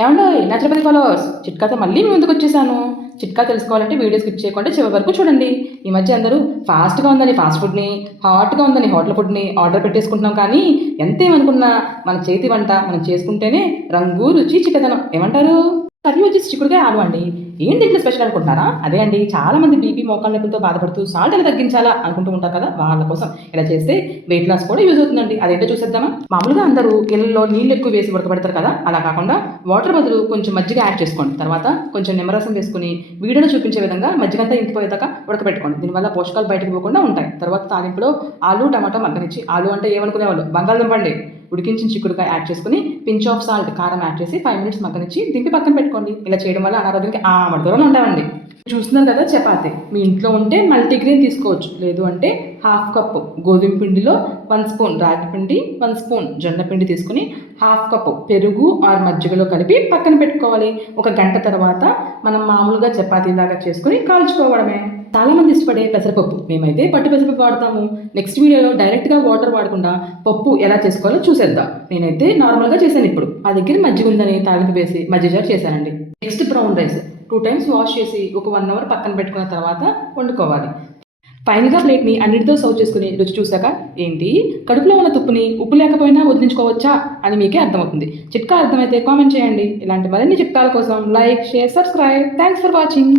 ఏమండో నచ్చపతి ఫాలోవర్స్ చిట్కాతో మళ్ళీ మీ ముందుకు వచ్చేసాను. చిట్కా తెలుసుకోవాలంటే వీడియో స్కిప్ చేయకుండా చివరి వరకు చూడండి. ఈ మధ్య అందరూ ఫాస్ట్గా ఉందని ఫాస్ట్ ఫుడ్ని, హాట్గా ఉందని హోటల్ ఫుడ్ని ఆర్డర్ పెట్టేసుకుంటున్నాం. కానీ ఎంతేమనుకున్నా మన చేతి వంట మనం చేసుకుంటేనే రంగు రుచి చిక్కదనం. ఏమంటారు? కర్రీ వచ్చేసి చిక్కుడుకాయ ఆలు అండి. ఏంటి ఇట్లా స్పెషల్ అనుకుంటున్నారా? అదే అండి, చాలా మంది బీపీ మోకాళ్ళ నొప్పులతో బాధపడుతూ సాల్ట్ ఎలా తగ్గించాలా అనుకుంటూ ఉంటారు కదా, వాళ్ళ కోసం ఇలా చేస్తే వెయిట్ లాస్ కూడా యూజ్ అవుతుందండి. అదేంటో చూసేద్దామా? మామూలుగా అందరూ ఇళ్ళలో నీళ్ళు ఎక్కువ వేసి ఉడకబెడతారు కదా, అలా కాకుండా వాటర్ బదులు కొంచెం మజ్జిగ యాడ్ చేసుకోండి. తర్వాత కొంచెం నిమ్మరసం వేసుకుని వీడియోలో చూపించే విధంగా మజ్జిగంతా ఇంకిపోయేదాకా ఉడకబెట్టుకోండి. దీనివల్ల పోషకాలు బయటకు పోకుండా ఉంటాయి. తర్వాత తాలింపులో ఆలు టమాటో మగ్గనిచ్చి, ఆలు అంటే ఏమనుకునేవాళ్ళు బంగాళదుంప అండి, ఉడికించిన చిక్కుడుకాయ యాడ్ చేసుకుని పించ్ ఆఫ్ సాల్ట్ కారం యాడ్ చేసి 5 మినిట్స్ మగ్గనిచ్చి దింపి పక్కన పెట్టుకోండి. ఇలా చేయడం వల్ల అనారోగ్యానికి దూరంలో ఉంటామండి. చూస్తున్నారు కదా చపాతి. మీ ఇంట్లో ఉంటే మల్టీగ్రెయిన్ తీసుకోవచ్చు, లేదు అంటే హాఫ్ కప్పు గోధుమ పిండిలో 1 స్పూన్ రాగి పిండి, 1 స్పూన్ జొన్న పిండి తీసుకుని హాఫ్ కప్పు పెరుగు ఆర్ మజ్జిగలో కలిపి పక్కన పెట్టుకోవాలి. ఒక గంట తర్వాత మనం మామూలుగా చపాతీలాగా చేసుకుని కాల్చుకోవడమే. చాలా మంది ఇష్టపడే పెసరపప్పు, మేమైతే పట్టు పెసరపప్పు వాడతాము. నెక్స్ట్ వీడియోలో డైరెక్ట్గా వాటర్ వాడకుండా పప్పు ఎలా చేసుకోవాలో చూసేద్దాం. నేనైతే నార్మల్గా చేశాను. ఇప్పుడు మా దగ్గర మజ్జిగ ఉందని తాలింపు వేసి మజ్జిగ జార్ చేశానండి. Next brown rice 2 times wash చేసి ఒక 1 అవర్ పక్కన పెట్టుకున్న తర్వాత వండుకోవాలి. ఫైనల్గా ప్లేట్ని అన్నిటితో సర్వ్ చేసుకుని రుచి చూసాక ఏంటి కడుపులో ఉన్న తుప్పుని ఉప్పు లేకపోయినా వదిలించుకోవచ్చా అని మీకే అర్థమవుతుంది. చిట్కా అర్థమైతే కామెంట్ చేయండి. ఇలాంటి మరిన్ని చిట్కాల కోసం like, share, subscribe. Thanks for watching.